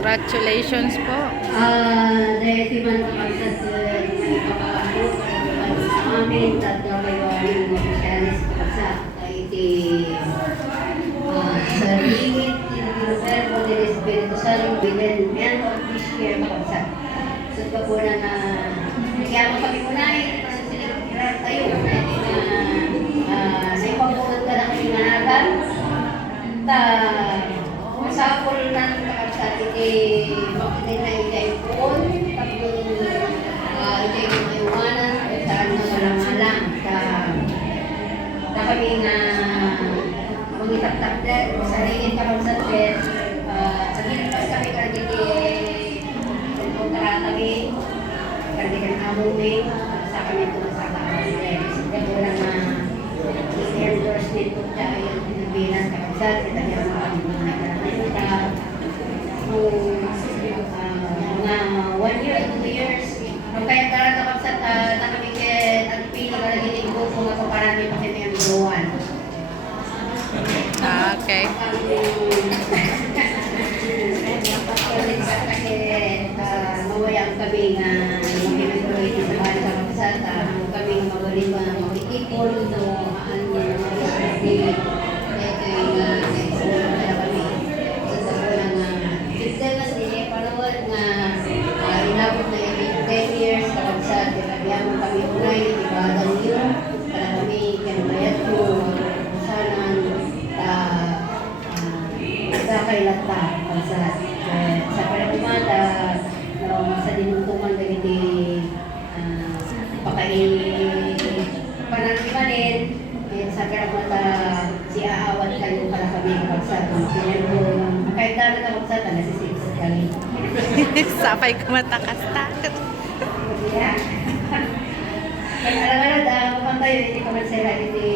Congratulations po. Dahil si man kapagkat kapakaano sa amin, tatlo kayo ang officialis sa iti sa ringit, Roberto de Espiritu Santo, within end of this year kapagsak. So pa po na kaya kami muna kasi sila tayo na ipagpulot ka ng inganagan masapol ng kapagsak iti na itaipon tapos iti mayuwanan saan na malang-malang na kami nga mangitap-tap sa ringin kapagsak sabihin kami karagiti kontratabi karagiti amuming sa kami tumasaka sila po lang i-endorse nito dahil pinabilan kapagsak ito niya mga mga 1 year and 2 years. Nung kaya karang kapagsak na kami at pinagalagitin ko kung ako parang may pakita yung buruan. Okay. Kasi mawayang kami nga mag-immigrate sa bahay sa kapagsak kami mawalin ba mag-ikipon ito aan niya inabot na yung 10 years kapagsak kaya mo kami unay ibadan nyo para kami kinabayat ko sana kailata kapagsak sa panakumata sa dinuntungan na hindi pakain pananimanin sa panakumata si aawat kayo para kami kapagsak kahit dami na kapagsak na nasisiksa kami. Sapay ko matakas-takas. Yeah. Alam-alam, kapag tayo, hindi ka man sila, hindi